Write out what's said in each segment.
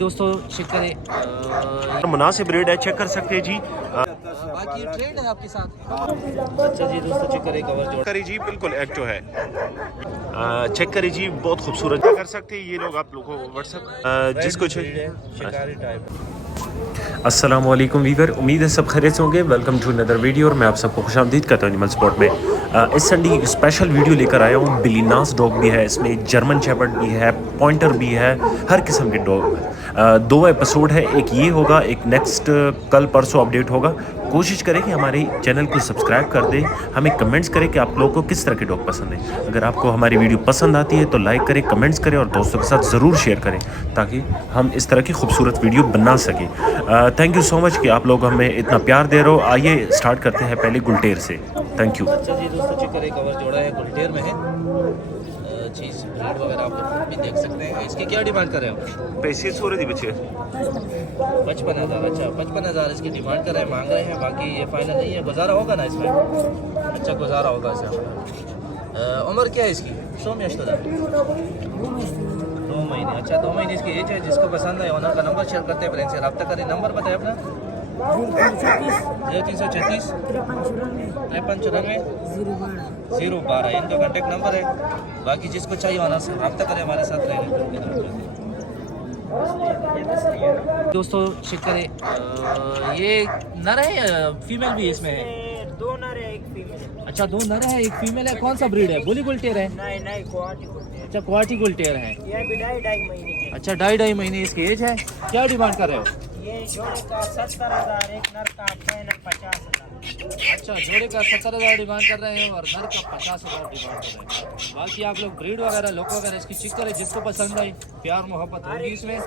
दोस्तों चेक करें मुनासिब रेट है, चेक कर सकते हैं जी। बाकी ट्रेंड है आपके साथ। अच्छा जी दोस्तों चेक करें कवर जोड़ करी जी, बिल्कुल एक्टिव है। चेक करी जी, बहुत खूबसूरत कर सकते हैं ये लोग आप लोगों को व्हाट्सएप जिसको शिकारी टाइप। अस्सलाम वालेकुम वीवर, उम्मीद है सब खैरियत से होंगे। वेलकम टू अनदर वीडियो और मैं आप सबको खुशामदीद करता हूँ एनिमल स्पॉट में। इस संडे की स्पेशल वीडियो लेकर आया हूँ। बिलीनास डॉग भी है इसमें, जर्मन शेपर्ड भी है, पॉइंटर भी है, हर किस्म के डॉग है। दो एपिसोड है, एक ये होगा, एक नेक्स्ट कल परसों अपडेट होगा। कोशिश करें कि हमारे चैनल को सब्सक्राइब कर दें, हमें कमेंट्स करें कि आप लोगों को किस तरह के डॉग पसंद है। अगर आपको हमारी वीडियो पसंद आती है तो लाइक करें, कमेंट्स करें और दोस्तों के साथ ज़रूर शेयर करें ताकि हम इस तरह की खूबसूरत वीडियो बना सकें। थैंक यू सो मच कि आप लोग हमें इतना प्यार दे रहे हो। आइए स्टार्ट करते हैं पहले गुलटेर से। Thank you. अच्छा जी दोस्तों चेक करें कवर जोड़ा है, गुलटेर में है। चीज़ ब्रीड वगैरह आप लोग भी देख सकते हैं। इसकी क्या डिमांड कर रहे हैं? पैसे सो रहे बच्चे 55,000। अच्छा 55,000 इसकी डिमांड कर रहे हैं, मांग रहे हैं। बाकी ये फाइनल नहीं है, गुजारा होगा ना इसमें? अच्छा गुजारा होगा इसे। उम्र क्या है इसकी? 100 में 2 महीने। अच्छा 2 महीने इसकी एज है। जिसको पसंद है ऑनर का नंबर शेयर करते हैं, फ्रेंड से रब्ता करें। नंबर बताएं अपना। 0336 5394 012 इनका कॉन्टेक्ट नंबर है। बाकी जिसको चाहिए ऑनर से रब्ता करें, हमारे साथ रहें। दोस्तों चेक करें ये नर है या फीमेल भी इसमें है? 2 नर है, 1 फीमेल है। अच्छा 2 नर है 1 फीमेल है। कौन सा ब्रीड है? बुली गुलटेर है? नहीं क्वालिटी कुत्ते हैं। अच्छा क्वालिटी गुलटेर है। ये भी 2.5 महीने के। अच्छा 2.5 महीने इसकी एज है। क्या डिमांड कर रहे हो? ये जोड़े का 70,000, एक नर का 50,000। अच्छा जोड़े का 70,000 डिमांड कर रहे हैं और नर का 50,000 डिमांड कर रहे हैं। बाकी आप लोग ब्रीड वगैरह लोग वगैरह इसकी चेक करें, जिसको पसंद आई प्यार मोहब्बत होगी इसमें।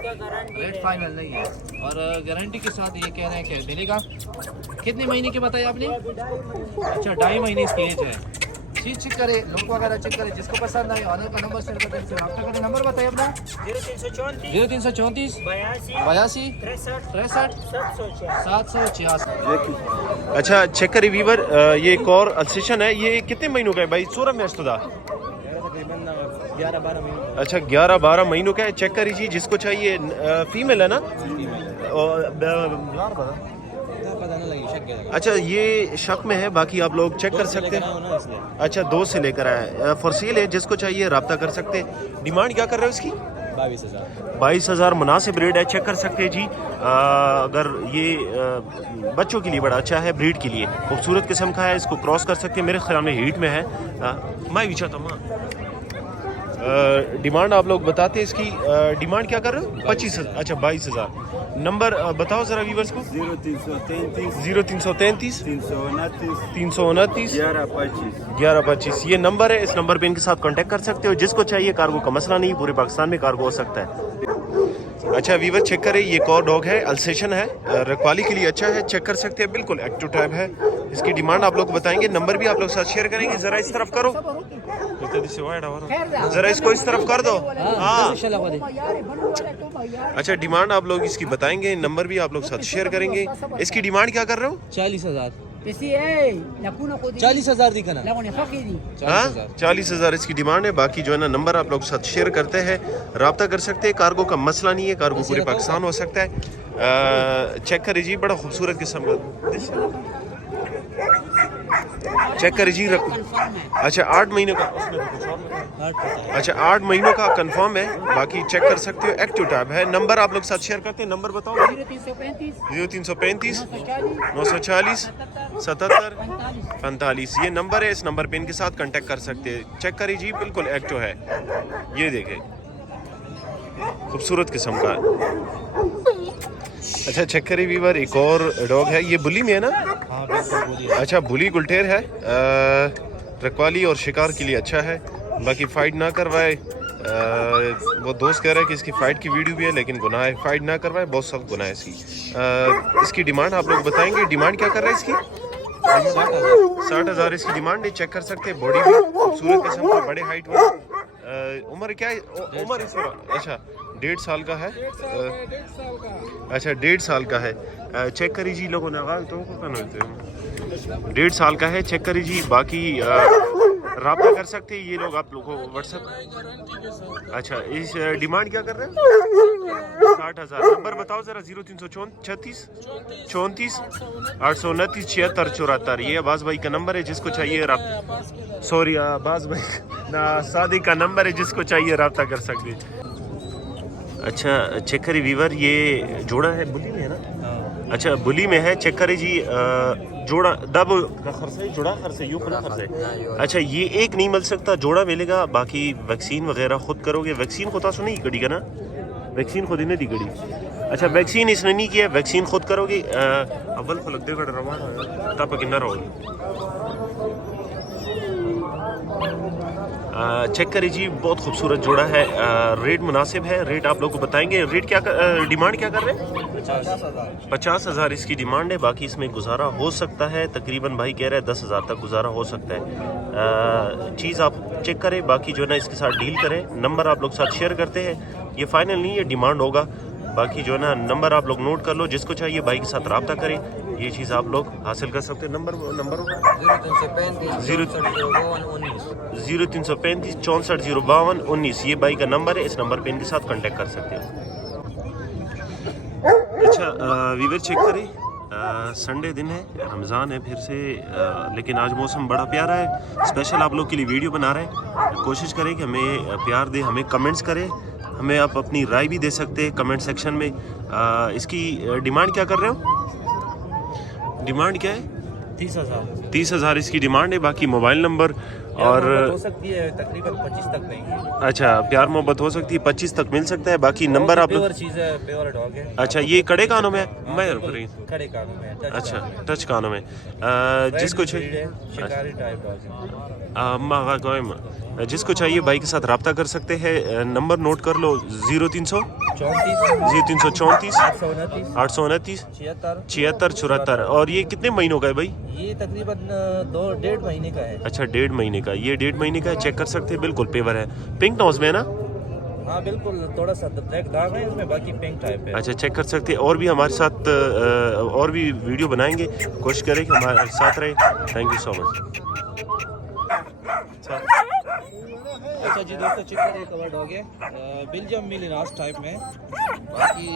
रेट फाइनल नहीं है और गारंटी के साथ ये कह रहे हैं कि मिलेगा। कितने महीने के बताया आपने? अच्छा 2.5 महीने इसकी एज है। चीज चेक करें, लोग वगैरह चेक करें, जिसको पसंद आए ऑनर का नंबर शेयर करते हैं, रब्ता करें। नंबर बताइए अपना। 0334 82 63 786। अच्छा चेक करें वीवर, ये एक और अल्सेशन है। ये कितने महीनों का है भाई? 16 में अस्तुदा तकरीबन 11-12 महीने। अच्छा 11-12 महीनों का है। चेक करिए जिसको चाहिए। फीमेल है ना? पता नहीं लगी शक। अच्छा ये शक में है, बाकी आप लोग चेक कर सकते हैं। अच्छा 2 से लेकर आए, फॉर सेल है। जिसको चाहिए रब्ता कर सकते हैं। डिमांड क्या कर रहे हो इसकी? 22,000 मुनासिब रेट है, चेक कर सकते हैं जी। अगर ये बच्चों के लिए बड़ा अच्छा है, ब्रीड के लिए खूबसूरत किस्म का है, इसको क्रॉस कर सकते हैं। मेरे ख्याल में हीट में है। मैं भी चाहता हूँ। डिमांड आप लोग बताते हैं इसकी। डिमांड क्या कर रहे हो? 25,000। अच्छा 22,000। नंबर बताओ ज़रा व्यूवर्स को। 0333 329 1125 ये नंबर है। इस नंबर पे इनके साथ कांटेक्ट कर सकते हो। जिसको चाहिए, कार्गो का मसला नहीं, पूरे पाकिस्तान में कार्गो हो सकता है। अच्छा वीवर चेक करें, ये एक और डॉग है, अल्सेशन है, रखवाली के लिए अच्छा है, चेक कर सकते हैं। बिल्कुल एक्टिव टाइप है। इसकी डिमांड आप लोग बताएंगे, नंबर भी आप लोग साथ शेयर करेंगे। ज़रा इस तरफ करो, ज़रा इसको इस तरफ कर दो। हाँ अच्छा डिमांड आप लोग इसकी बताएंगे, नंबर भी आप लोग साथ शेयर करेंगे। इसकी डिमांड क्या कर रहे हो? 40,000। 40,000 दिखा ना। 40,000 इसकी डिमांड है। बाकी जो है ना नंबर आप लोग साथ शेयर करते हैं, रब्ता कर सकते हैं। कार्गो का मसला नहीं है, कार्गो पूरे पाकिस्तान हो सकता है। चेक करिए जी, बड़ा खूबसूरत किस्म का चेक करिए जी। अच्छा 8 महीनों का, अच्छा 8 महीनों का कंफर्म है। बाकी चेक कर सकते हो, एक्टिव टाइप है। नंबर आप लोग साथ शेयर करते हैं। नंबर बताओ। 0335 940 77 45 ये नंबर है। इस नंबर पे इनके साथ कांटेक्ट कर सकते हैं। चेक करिए जी, बिल्कुल एक्टिव है। ये देखें खूबसूरत किस्म का। अच्छा चेक करिए वीवर, एक और डॉग है। ये बुली में है ना? हाँ बिल्कुल। अच्छा बुली गुलटेर है, रखवाली और शिकार के लिए अच्छा है। बाकी फ़ाइट ना करवाए। वो दोस्त कह रहा है कि इसकी फ़ाइट की वीडियो भी है, लेकिन गुनाह है, फ़ाइट ना करवाए, बहुत सख्त गुनाह है इसकी। इसकी डिमांड आप लोग बताएंगे। डिमांड क्या कर रहा है इसकी? 60,000 इसकी डिमांड है। चेक कर सकते हैं, बॉडी भी खूबसूरत किस्म का, बड़े हाइट वाला। उम्र क्या है? उम्र इस वक्त अच्छा 1.5 साल का है। अच्छा 1.5 साल का है। चेक करिए जी लोगों ने तो 1.5 साल का है। चेक करिए जी। बाकी रब्ता कर सकते हैं ये लोग आप लोगों को व्हाट्सएप। अच्छा, इस डिमांड क्या कर रहे हैं? 60,000। नंबर बताओ ज़रा। 0336 34 829 76 74। ये अब्बास भाई का नंबर है, जिसको चाहिए सॉरी अब्बास भाई ना, सादिक का नंबर है, जिसको चाहिए रब्ता कर सकते। अच्छा, चेक करिए वीवर, ये जोड़ा है, बुली में है ना? अच्छा, बुली में है, चेक करिए जी। जोड़ा दब खर्चे, जोड़ा खर्चे, यूँ खुला खर्चे। अच्छा, ये एक नहीं मिल सकता, जोड़ा मिलेगा। बाकी वैक्सीन वगैरह खुद करोगे। वैक्सीन खुद आसो नहीं कड़ी का ना, वैक्सीन खुद ही नहीं दी कड़ी। अच्छा, वैक्सीन इसने नहीं किया, वैक्सीन खुद करोगे। अव्वल को लग देगा रवाना तब किन्ना रहोगे। चेक करिए जी, बहुत खूबसूरत जोड़ा है। रेट मुनासिब है, रेट आप लोग को बताएंगे। रेट क्या डिमांड क्या कर रहे हैं? 50,000 इसकी डिमांड है। बाकी इसमें गुजारा हो सकता है, तकरीबन भाई कह रहे हैं 10,000 तक गुजारा हो सकता है। चीज़ आप चेक करें, बाकी जो है ना इसके साथ डील करें। नंबर आप लोग साथ शेयर करते हैं, ये फाइनल नहीं है, डिमांड होगा। बाकी जो है ना नंबर आप लोग नोट कर लो, जिसको चाहिए भाई के साथ रब्ता करें, ये चीज़ आप लोग हासिल कर सकते हैं। नंबर 0335 64 052 19, ये भाई का नंबर है। इस नंबर पे इनके साथ कांटेक्ट कर सकते हैं। अच्छा वीवर, चेक करें, संडे दिन है, रमज़ान है फिर से, लेकिन आज मौसम बड़ा प्यारा है। स्पेशल आप लोग के लिए वीडियो बना रहे हैं। कोशिश करें कि हमें प्यार दे, हमें कमेंट्स करें, हमें आप अपनी राय भी दे सकते हैं कमेंट सेक्शन में। इसकी डिमांड क्या कर रहे हो? डिमांड क्या है? 30,000 इसकी डिमांड है। बाकी मोबाइल नंबर और हो सकती है तकरीबन 25 तक देंगे। अच्छा, प्यार मोहब्बत हो सकती है, 25 तक मिल सकता है। बाकी नंबर आप प्योर चीज़ है, प्योर डॉग है। अच्छा, ये कड़े कानों में है? मैं खड़े कानों में है। अच्छा, टच कानों में। जिसको चाहिए शिकारी टाइप डॉग है। जिसको चाहिए भाई के साथ रब्ता कर सकते हैं। नंबर नोट कर लो, 0334 829 76 74। और ये कितने महीनों का है भाई? ये तकरीबन 2-1.5 महीने का है। अच्छा, 1.5 महीने का। ये 1.5 महीने का है, चेक कर सकते हैं। बिल्कुल पेवर है, पिंक नोज में है ना? हाँ बिल्कुल, थोड़ा सा ब्लैक दाग है इसमें, बाकी पिंक टाइप है। अच्छा, चेक कर सकते हैं। और भी हमारे साथ और भी वीडियो बनाएंगे, कोशिश करें कि हमारे साथ रहे। Thank you so much. अच्छा जी दोस्तों, चिकन एक कवर डॉग है, बेल्जियम मिलिनास टाइप में। बाकी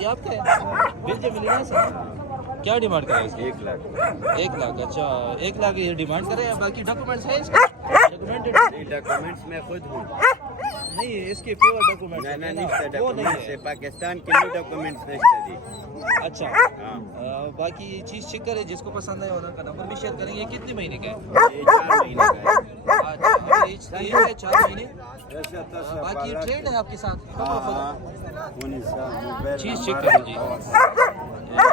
ये आपका है बेल्जियम मिलिनास है। क्या डिमांड करें इसकी? 1 लाख। 1 लाख। अच्छा, 1 लाख ये डिमांड करें। बाकी डॉक्यूमेंट्स है इसके? डॉक्यूमेंट्स में खुद हूँ। नहीं, इसके प्योर डॉक्यूमेंट्स डॉक्यूमेंट्स पाकिस्तान के लिए डॉक्यूमेंट्स नहीं। अच्छा, बाकी चीज़ चेक करें, जिसको पसंद है ऑनर का नंबर भी शेयर करेंगे। कितने महीने का है? ये 4 महीने का है। अच्छा, एज है 4 महीने। बाकी ट्रेड है आपके साथ? चीज़ चेक करें जी,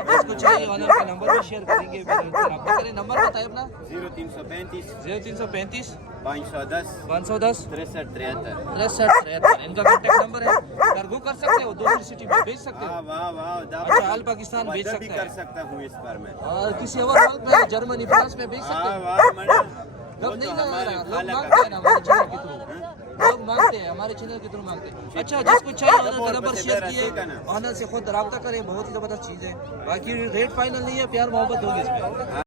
जिसको चाहिए ऑनर का नंबर भी शेयर करेंगे। रब्ता करें। नंबर बताएं अपना। 0335 0335 510 510 63 73। 63 इनका कॉन्टैक्ट नंबर है। कार्गो कर सकते हो, दूसरी सिटी में भेज सकते हो। अच्छा, ऑल पाकिस्तान भेज सकते हैं। कर सकता हूँ इस पर मैं। और किसी और मुल्क में, जर्मनी, फ्रांस में भेज सकते हैं। कब नहीं लगा रहा, लोग मांगते हैं ना हमारे चैनल के थ्रू, लोग मांगते हैं हमारे चैनल के थ्रू मांगते हैं। अच्छा, जिसको चाहिए ऑनर का नंबर शेयर किए, ऑनर से खुद रब्ता करें, बहुत ही ज़बरदस्त चीज़ है। बाकी रेट फाइनल नहीं है, प्यार मोहब्बत होगी इसमें।